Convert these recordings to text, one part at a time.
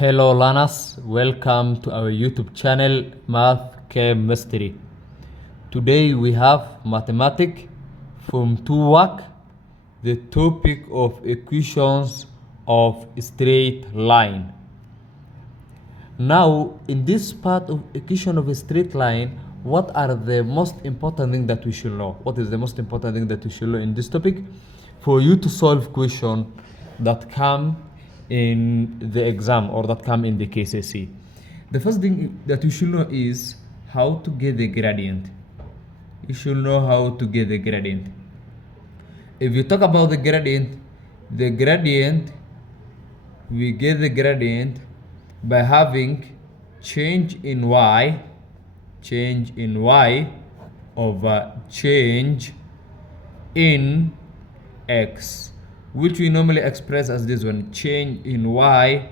Hello learners, welcome to our YouTube channel Math Chemistry. Today we have mathematics from 2 work, the topic of equations of straight line. Now in this part of equation of a straight line, what are the most important things that we should know? What is the most important thing that we should know in this topic for you to solve questions that come in the exam or that come in the KCSE? The first thing that you should know is how to get the gradient. You should know how to get the gradient. If you talk about the gradient, we get the gradient by having change in y over change in x, which we normally express as this one, change in y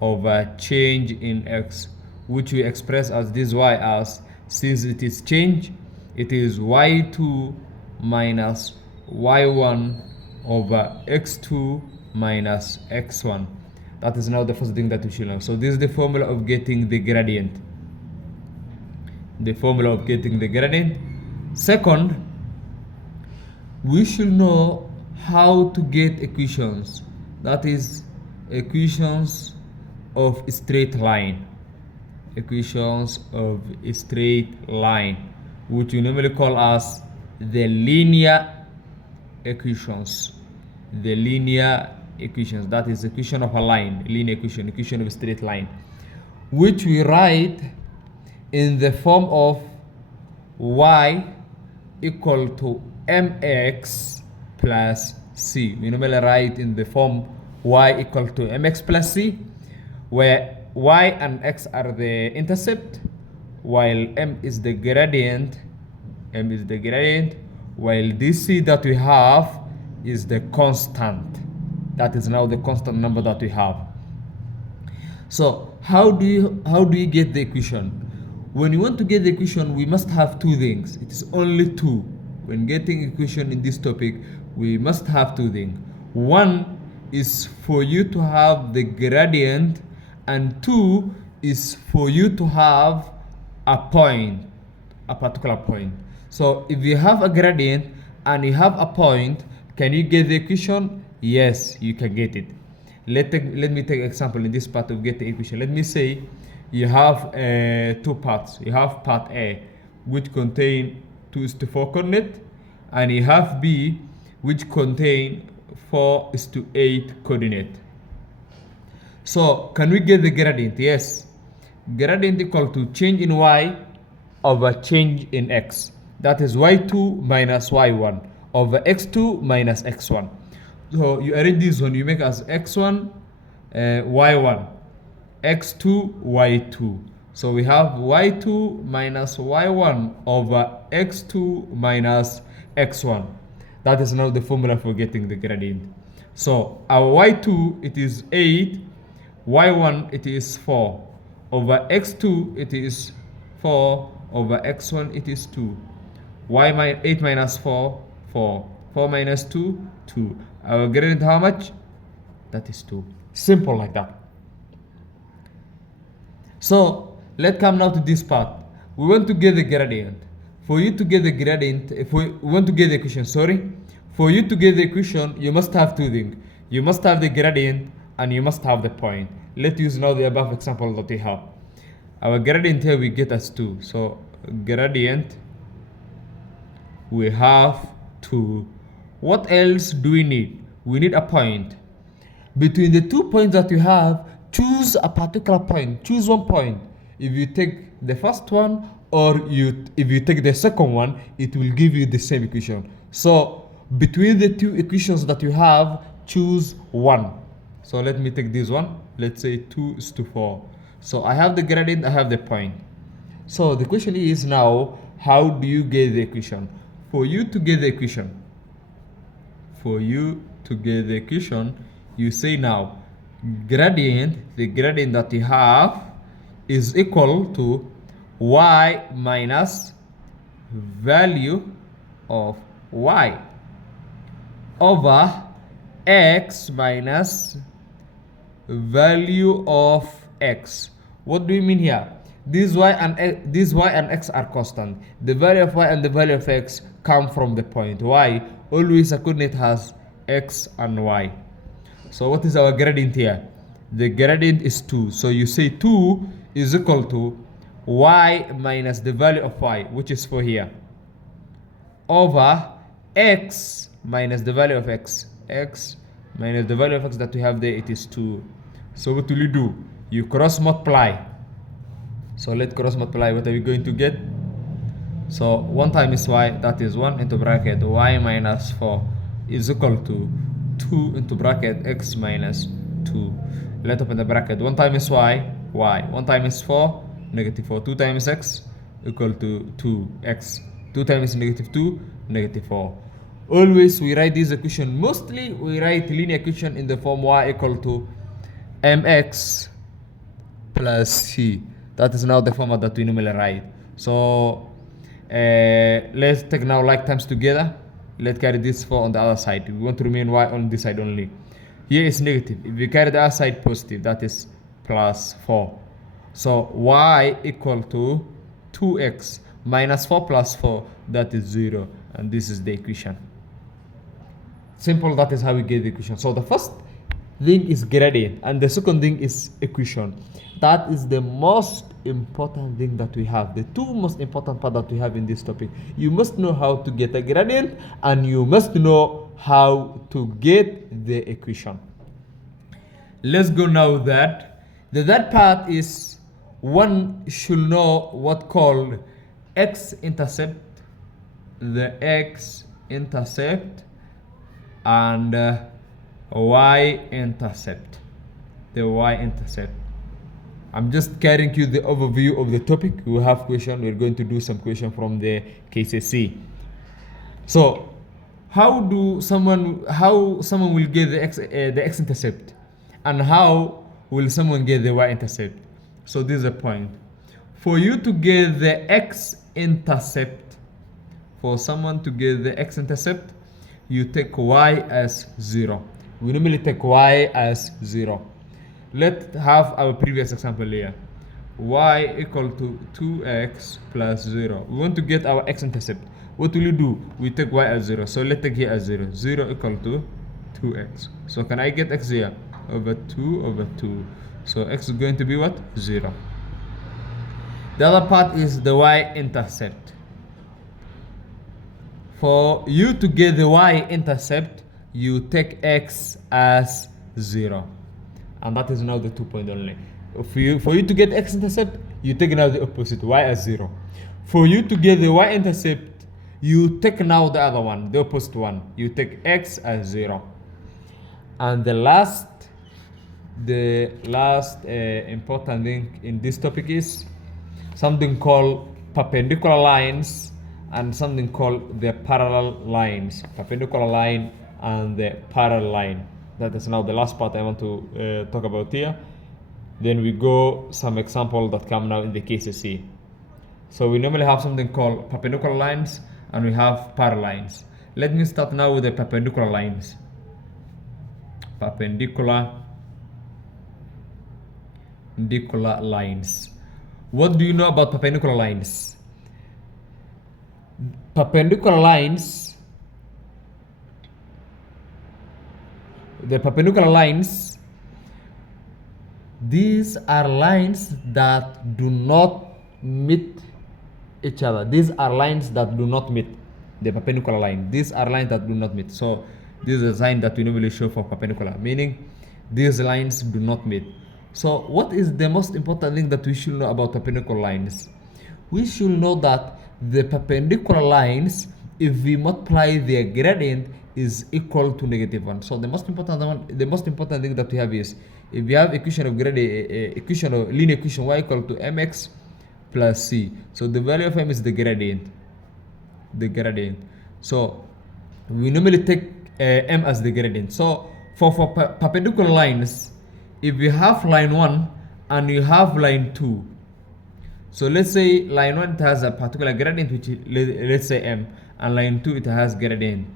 over change in x, which we express as this y as, since it is change, it is y2 minus y1 over x2 minus x1. That is now the first thing that we should know. So this is the formula of getting the gradient. Second, we should know how to get equations, that is equations of straight line, which we normally call as the linear equations. That is equation of a line, linear equation of a straight line, which we write in the form of y equal to mx plus c. We normally write in the form y equal to mx plus c, where y and x are the intercept, while m is the gradient, while this c that we have is the constant. That is now the constant number that we have. So how do you get the equation? When you want to get the equation, we must have two things. It is only two. When getting equation in this topic, we must have two things. One is for you to have the gradient, and two is for you to have a point, a particular point. So if you have a gradient and you have a point, can you get the equation? Yes, you can get it. Let me take example in this part of get the equation. Let me say you have two parts. You have part A, which contain 2:4 coordinate, and you have B, which contain 4:8 coordinate. So can we get the gradient? Yes. Gradient equal to change in y over change in x. That is y2 minus y1 over x2 minus x1. So you arrange this one, you make as x1 y1, x2 y2. So we have y2 minus y1 over x2 minus x1. That is now the formula for getting the gradient. So our y2, it is 8, y1 it is 4, over x2 it is 4, over x1 it is 2. 8 minus 4, 4. 4 minus 2, 2. Our gradient how much? That is 2. Simple like that. So let's come now to this part. We want to get the gradient. For you to get the gradient, if we want to get the equation, for you to get the equation, you must have two things. You must have the gradient and you must have the point. Let's use now the above example that we have. Our gradient here we get as 2. So gradient, we have 2. What else do we need? We need a point. Between the 2 points that you have, choose a particular point. Choose one point. If you take the first one or if you take the second one, it will give you the same equation. So between the two equations that you have, choose one. So let me take this one. Let's say 2:4. So I have the gradient, I have the point. So the question is now, how do you get the equation? For you to get the equation, you say now the gradient that you have is equal to y minus value of y over x minus value of x. What do you mean here? This y and x are constant. The value of y and the value of x come from the point. Y always a coordinate has x and y. So what is our gradient here? The gradient is 2. So you say 2 is equal to y minus the value of y, which is 4 here, over x minus the value of x. X minus the value of x that we have there, it is 2. So what will you do? You cross multiply. So let's cross multiply. What are we going to get? So 1 times y, that is 1 into bracket y minus 4 is equal to 2 into bracket x minus 2. Let's open the bracket. 1 times y, y. 1 times 4, negative 4. 2 times x equal to 2x. 2 times negative 2, negative 4. Always we write this equation, mostly we write linear equation in the form y equal to mx plus c. That is now the format that we normally write. So let's take now like times together. Let's carry this 4 on the other side. We want to remain y on this side only. Here is negative. If we carry the other side positive, that is plus 4. So y equal to 2x minus 4 plus 4, that is 0. And this is the equation. Simple, that is how we get the equation. So the first thing is gradient, and the second thing is equation. That is the most important thing that we have. The two most important part that we have in this topic. You must know how to get a gradient, and you must know how to get the equation. Let's go now that. The third part is one should know what called x-intercept, the x-intercept, and y-intercept, the y-intercept. I'm just carrying you the overview of the topic. We have question. We're going to do some question from the KCSE. So, how someone will get the x-intercept, and how will someone get the y-intercept? So this is a point. For you to get the x-intercept, for someone to get the x-intercept, you take y as 0. We normally take y as 0. Let's have our previous example here. Y equal to 2x plus 0. We want to get our x-intercept. What will you do? We take y as 0. So let's take here as 0. 0 equal to 2x. So can I get x here? Over 2 over 2. So x is going to be what? 0. The other part is the y-intercept. For you to get the y-intercept, you take x as 0. And that is now the 2 point only. For you to get x-intercept, you take now the opposite, y as 0. For you to get the y-intercept, you take now the other one, the opposite one. You take x as 0. And the last important thing in this topic is something called perpendicular lines and something called the parallel lines. Perpendicular line and the parallel line. That is now the last part I want to talk about here. Then we go some example that come now in the KCSE. So we normally have something called perpendicular lines and we have parallel lines. Let me start now with the perpendicular lines. Perpendicular lines. What do you know about perpendicular lines? Perpendicular lines, the perpendicular lines, these are lines that do not meet each other. These are lines that do not meet the perpendicular line. These are lines that do not meet. So this is a sign that we normally show for perpendicular, meaning these lines do not meet. So what is the most important thing that we should know about perpendicular lines? We should know that the perpendicular lines, if we multiply their gradient, is equal to -1. So the most important thing that we have is, if we have equation of linear equation y equal to mx plus c. So the value of m is the gradient. So we normally take m as the gradient. So for perpendicular lines, if you have line 1 and you have line 2, so let's say line 1 it has a particular gradient, which is, let's say m, and line 2 it has gradient.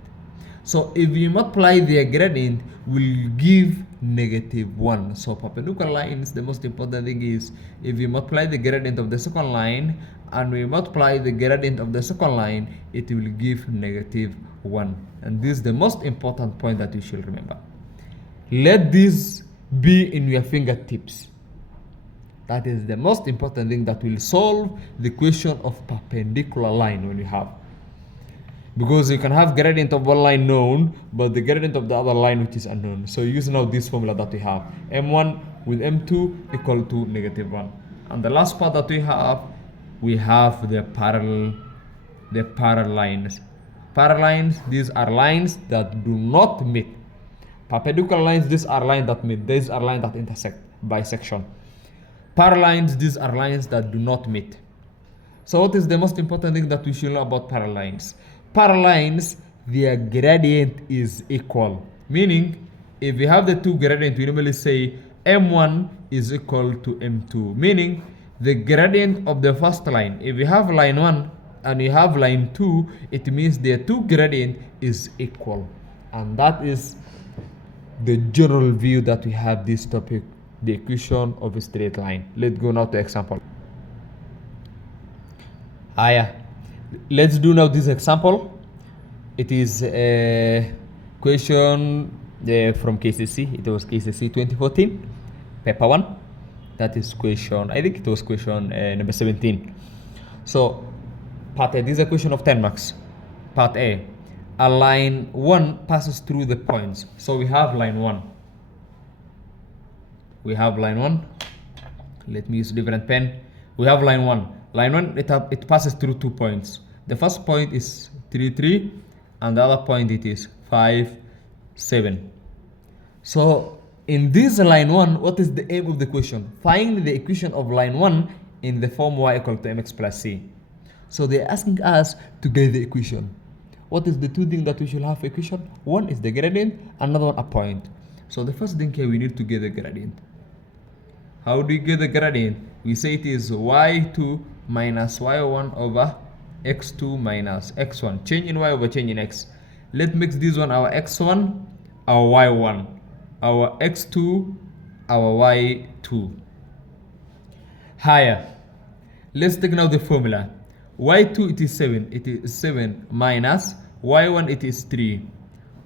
So if you multiply their gradient, will give -1. So perpendicular lines, the most important thing is if we multiply the gradient of the second line and we multiply the gradient of the second line, it will give -1. And this is the most important point that you should remember. Let this be in your fingertips. That is the most important thing that will solve the question of perpendicular line when you have. Because you can have gradient of one line known, but the gradient of the other line which is unknown. So use now this formula that we have. M1 with M2 equal to -1. And the last part that we have the parallel lines. Parallel lines, these are lines that do not meet. Perpendicular lines, these are lines that meet. These are lines that intersect, bisection. Parallel lines, these are lines that do not meet. So what is the most important thing that we should know about parallel lines? Parallel lines, their gradient is equal. Meaning, if we have the two gradient, we normally say M1 is equal to M2. Meaning, the gradient of the first line, if you have line 1 and you have line 2, it means their two gradient is equal. And that is the general view that we have this topic, the equation of a straight line. Let's go now to example. Let's do now this example. It is a question from KCSE. It was KCSE 2014, paper 1. That is question, I think it was question number 17. So, part A, this is a question of 10 marks. Part A, a line 1 passes through the points. So we have line 1. Let me use a different pen. We have line 1. Line 1, it passes through 2 points. The first point is 3, 3, and the other point it is 5, 7. So in this line 1, what is the aim of the question? Find the equation of line 1 in the form y equal to mx plus c. So they're asking us to get the equation. What is the two things that we should have equation? One is the gradient, another one a point. So the first thing here, we need to get the gradient. How do you get the gradient? We say it is y2 minus y1 over x2 minus x1. Change in y over change in x. Let's mix this one our x1, our y1, our x2, our y2. Higher. Let's take now the formula. y2 it is 7. It is 7 minus y1 it is 3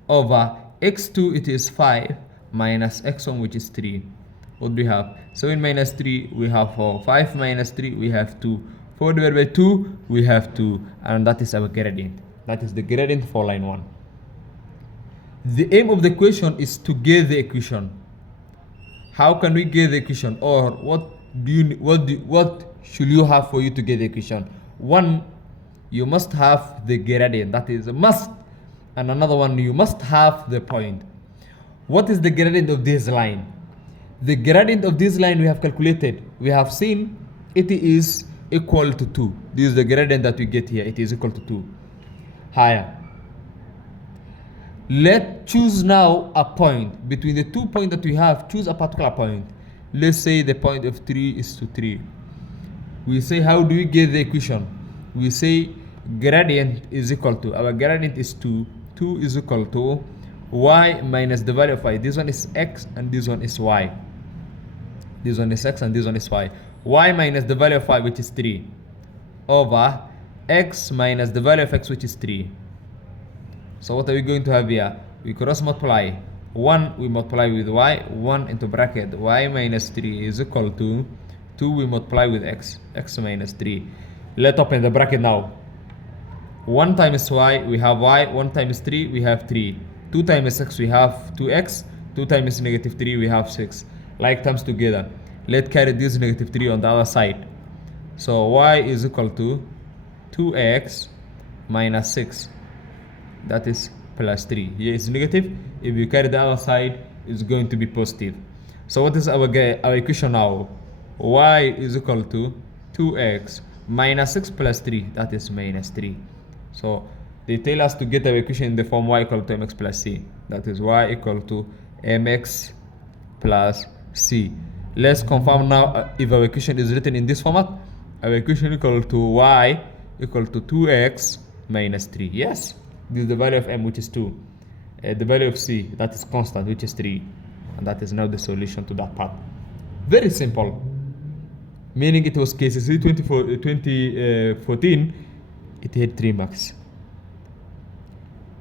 over x2 it is 5 minus x1 which is 3. What do we have? 7 minus 3 we have 4. 5 minus 3 we have 2. 4 divided by 2 we have 2. And that is our gradient. That is the gradient for line 1. The aim of the question is to get the equation. How can we get the equation? Or what should you have for you to get the equation? One, you must have the gradient. That is a must. And another one, you must have the point. What is the gradient of this line? The gradient of this line we have calculated. We have seen it is equal to 2. This is the gradient that we get here. It is equal to 2. Higher. Let's choose now a point. Between the 2 points that we have, choose a particular point. Let's say the point of 3 is to 3. We say, how do we get the equation? We say gradient is equal to, our gradient is 2. 2 is equal to y minus the value of y. This one is x and this one is y. This one is x and this one is y. Y minus the value of y, which is 3, over x minus the value of x, which is 3. So what are we going to have here? We cross multiply. 1 we multiply with y, 1 into bracket y minus 3 is equal to 2 we multiply with x minus 3. Let's open the bracket now. 1 times y we have y, 1 times 3 we have 3. 2 times x we have 2x, 2 times negative 3 we have 6. Like terms together. Let's carry this negative 3 on the other side. So y is equal to 2x minus 6. That is plus 3. Here is negative. If you carry the other side, it's going to be positive. So what is our equation now? Y is equal to 2x minus 6 plus 3. That is minus 3. So they tell us to get our equation in the form y equal to mx plus c. That is y equal to mx plus c. Let's confirm now if our equation is written in this format. Our equation equal to y equal to 2x minus 3. Yes, this is the value of m, which is 2. The value of c, that is constant, which is 3. And that is now the solution to that part. Very simple. Meaning it was KCSE 2014, it had 3 marks.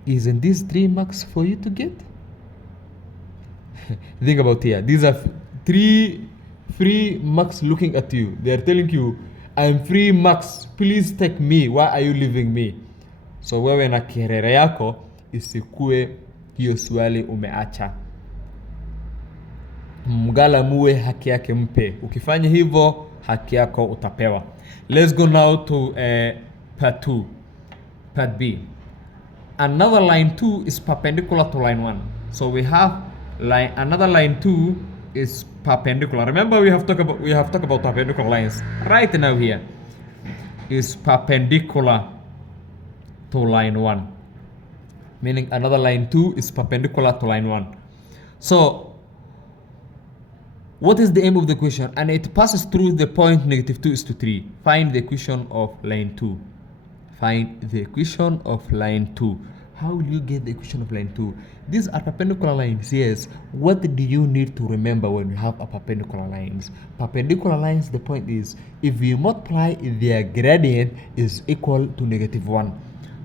Isn't this 3 marks for you to get? Think about here. These are 3 free marks looking at you. They are telling you, I'm free marks. Please take me. Why are you leaving me? So wewe na kiherere yako isikue hiyo swali umeacha. Mgala muwe haki yake mpe. Ukifanya hivyo haki yako utapewa. Let's go now to part 2. Part B. Another line 2 is perpendicular to line 1. So we have another line 2 is perpendicular. Remember we have talked about perpendicular lines. Right now here is perpendicular to line 1. Meaning another line 2 is perpendicular to line 1. So what is the aim of the equation? And it passes through the point -2 is to 3. Find the equation of line 2. Find the equation of line 2. How will you get the equation of line 2? These are perpendicular lines, yes. What do you need to remember when you have a perpendicular lines? Perpendicular lines, the point is, if you multiply, their gradient is equal to -1.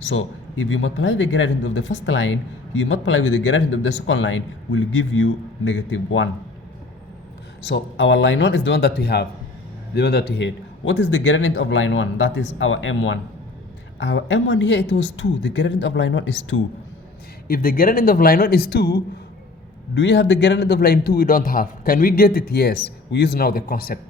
So, if you multiply the gradient of the first line, you multiply with the gradient of the second line, will give you -1. So, our line 1 is the one that we have, the one that we had. What is the gradient of line 1? That is our M1. Our M1 here, it was 2. The gradient of line 1 is 2. If the gradient of line 1 is 2, do we have the gradient of line 2? We don't have. Can we get it? Yes. We use now the concept.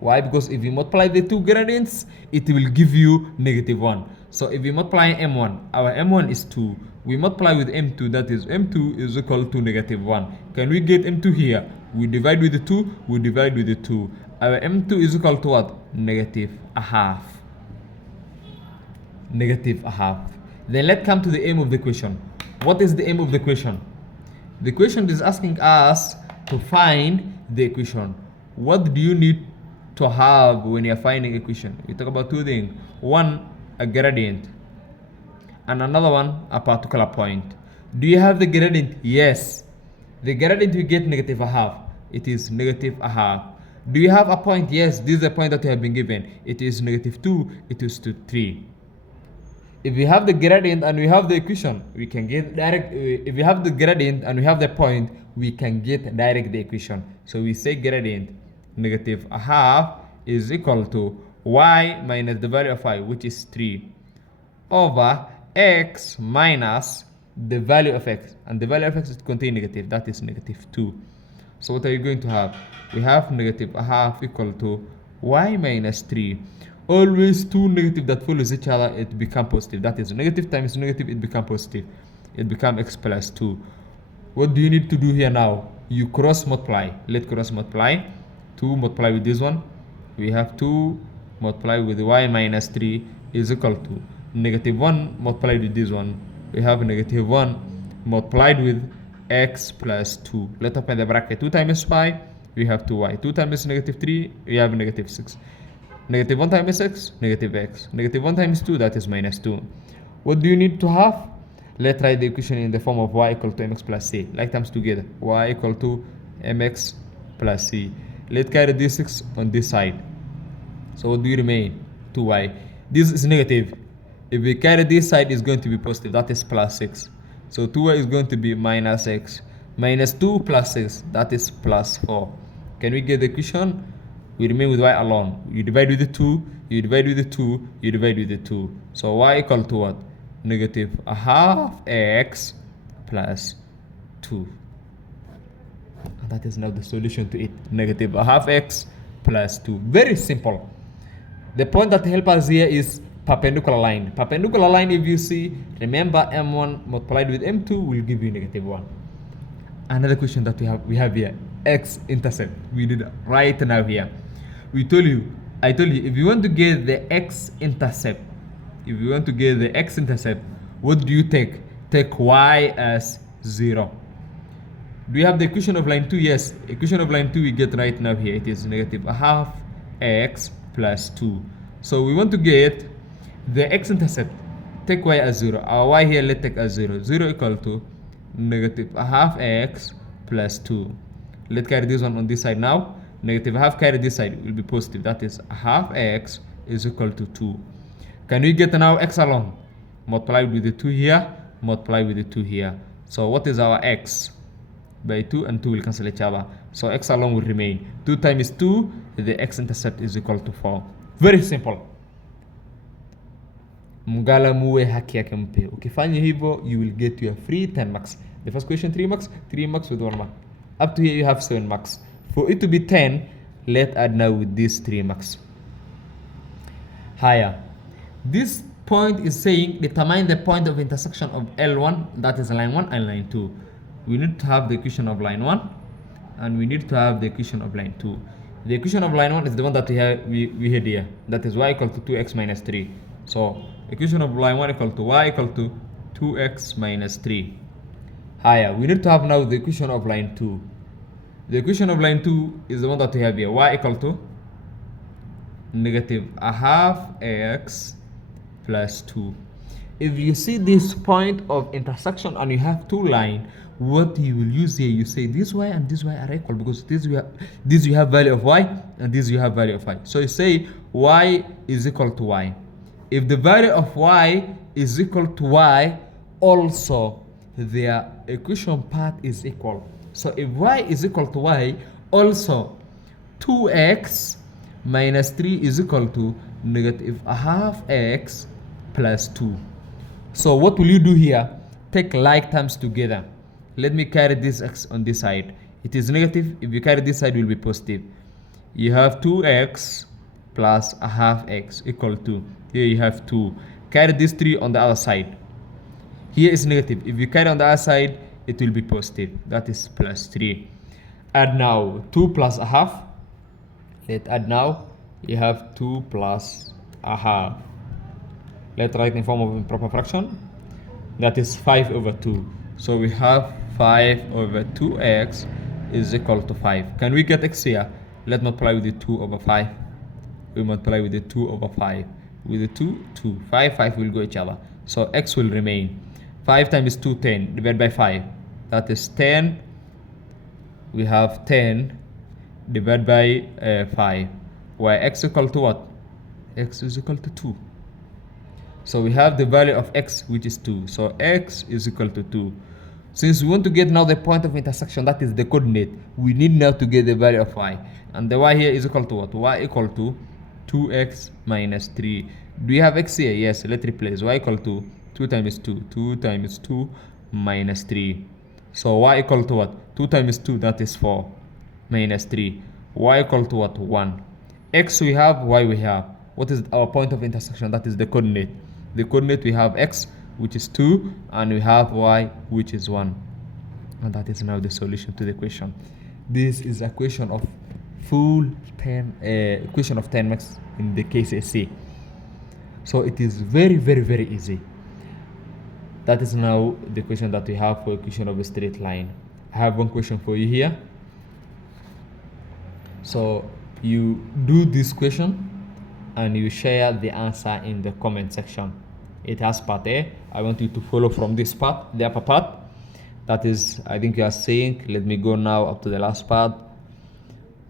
Why? Because if you multiply the 2 gradients, it will give you -1. So if we multiply M1, our M1 is 2. We multiply with M2, that is M2 is equal to -1. Can we get M2 here? We divide with the 2, we divide with the 2. Our M2 is equal to what? -1/2. -1/2. Then let's come to the aim of the equation. What is the aim of the equation? The equation is asking us to find the equation. What do you need to have when you're finding equation? We talk about 2 things. One, a gradient, and another one, a particular point. Do you have the gradient? Yes. The gradient we get -1/2. It is -1/2. Do you have a point? Yes. This is the point that you have been given. It is -2. It is to 3. If we have the gradient and we have the equation, we can get direct. If we have the gradient and we have the point, we can get direct the equation. So we say gradient -1/2 is equal to y minus the value of y, which is 3, over x minus the value of x, and the value of x is contain negative, that is -2. So what are you going to have? We have -1/2 equal to y minus 3. Always 2 negative that follows each other, it become positive. That is negative times negative, it become positive. It become x plus 2. What do you need to do here now? You cross multiply. Let's cross multiply. 2 multiply with this one. We have 2 multiply with y minus 3 is equal to -1 multiplied with this one. We have -1 multiplied with x plus 2. Let's open the bracket. 2 times y, we have 2y. 2 times -3, we have -6. -1 times x, -x. -1 times 2, that is -2. What do you need to have? Let's write the equation in the form of y equal to mx plus c. Like times together. Y equal to mx plus c. Let's carry this 6 on this side. So what do you remain? 2y. This is negative. If we carry this side, it's going to be positive. That is plus 6. So 2y is going to be minus x. Minus 2 plus 6, that is plus 4. Can we get the equation? We remain with y alone. You divide with the 2, you divide with the 2, you divide with the 2. So y equal to what? -1/2 x plus 2. And that is now the solution to it. -1/2 x plus 2. Very simple. The point that helps us here is perpendicular line. Perpendicular line, if you see, remember M1 multiplied with M2 will give you -1. Another question that we have here, x-intercept. We did right now here. I told you, if you want to get the x-intercept, what do you take? Take y as 0. Do you have the equation of line 2? Yes. Equation of line 2 we get right now here. It is -1/2 x plus 2. So we want to get the x-intercept. Take y as 0. Our y here, let's take as 0. 0 equal to -1/2 x plus 2. Let's carry this one on this side now. Negative half carry this side will be positive. That is half x is equal to 2. Can we get now x alone? Multiply with the 2 here, multiply with the 2 here. So what is our x? By 2 and 2 will cancel each other. So x alone will remain. 2 times 2, the x-intercept is equal to 4. Very simple. Mgala muwe haki yake mpe. Ukifanya hivyo, you will get your free 10 marks. The first question 3 marks, 3 marks with 1 mark. Up to here you have 7 marks. For it to be 10, let's add now with these 3 marks. Higher. This point is saying determine the point of intersection of L1, that is line 1 and line 2. We need to have the equation of line 1 and we need to have the equation of line 2. The equation of line 1 is the one that we had here. That is y equal to 2x minus 3. So equation of line 1 equal to y equal to 2x minus 3. Higher. We need to have now the equation of line 2. The equation of line 2 is the one that we have here. Y equal to negative a half x plus 2. If you see this point of intersection and you have two lines, what you will use here, you say this y and this y are equal, because this you have value of y and this you have value of y. So you say y is equal to y. If the value of y is equal to y, also their equation part is equal. So if y is equal to y, also 2x minus 3 is equal to negative a half x plus 2. So what will you do here? Take like terms together. Let me carry this x on this side. It is negative. If you carry this side, it will be positive. You have 2x plus a half x equal to, here you have 2. Carry this 3 on the other side. Here is negative. If you carry on the other side, it will be positive. That is plus 3. Add now 2 plus a half. Let's add now. You have 2 plus a half. Let's write in form of improper fraction. That is 5 over 2. So we have 5 over 2x is equal to 5. Can we get x here? Let's multiply with the 2 over 5. We multiply with the 2 over 5. With the 2, 2. 5 will go each other. So x will remain. 5 times 2, 10. Divided by 5. That is 10. We have 10 divided by 5. Where x equal to what? X is equal to 2. So we have the value of x, which is 2. So x is equal to 2. Since we want to get now the point of intersection, that is the coordinate, we need now to get the value of y. And the y here is equal to what? Y equal to 2x minus 3. Do you have x here? Yes, let's replace. Y equal to 2 times 2. 2 times 2 minus 3. So y equal to what? 2 times 2, that is 4. Minus 3. Y equal to what? 1. X we have, y we have. What is our point of intersection? That is the coordinate. The coordinate, we have x, which is 2, and we have y, which is 1. And that is now the solution to the question. This is a question of full 10, question of 10 marks in the KCSE. So it is very, very, very easy. That is now the question that we have for equation of a straight line. I have one question for you here. So you do this question and you share the answer in the comment section. It has part A. I want you to follow from this part, the upper part. That is, I think you are saying, let me go now up to the last part.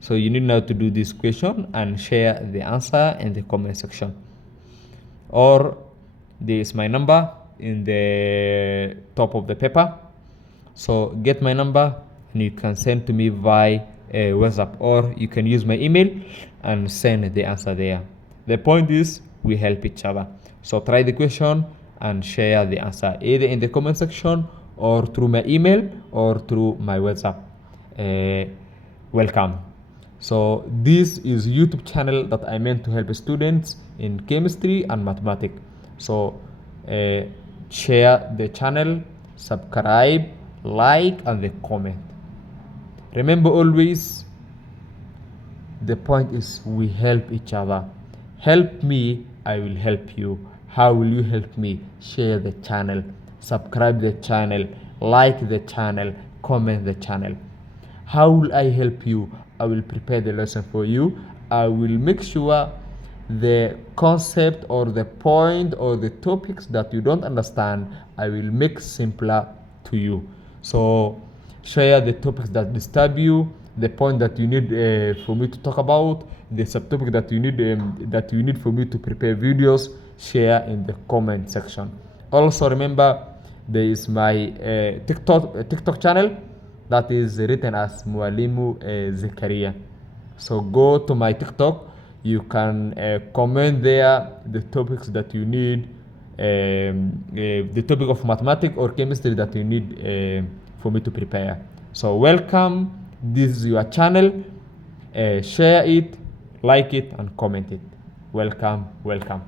So you need now to do this question and share the answer in the comment section. Or there is my number in the top of the paper. So get my number and you can send to me via WhatsApp, or you can use my email and send the answer there. The point is, we help each other. So try the question and share the answer either in the comment section or through my email or through my WhatsApp. Welcome. So this is YouTube channel that I meant to help students in chemistry and mathematics. So share the channel, subscribe, like, and the comment. Remember always, the point is we help each other. Help me, I will help you. How will you help me? Share the channel, subscribe the channel, like the channel, comment the channel. How will I help you? I will prepare the lesson for you. I will make sure the concept or the point or the topics that you don't understand, I will make simpler to you. So share the topics that disturb you, the point that you need for me to talk about, the subtopic that you need for me to prepare videos, share in the comment section. Also remember, there is my TikTok channel that is written as Mwalimu Zakaria. So go to my TikTok. You can comment there the topics that you need, the topic of mathematics or chemistry that you need for me to prepare. So welcome. This is your channel. Share it, like it, and comment it. Welcome, welcome.